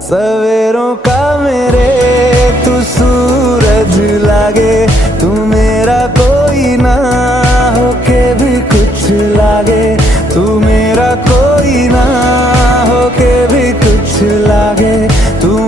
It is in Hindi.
सवेरों का मेरे तू सूरज लागे, तू मेरा कोई ना होके भी कुछ लागे, तू मेरा कोई ना होके भी कुछ लागे, तू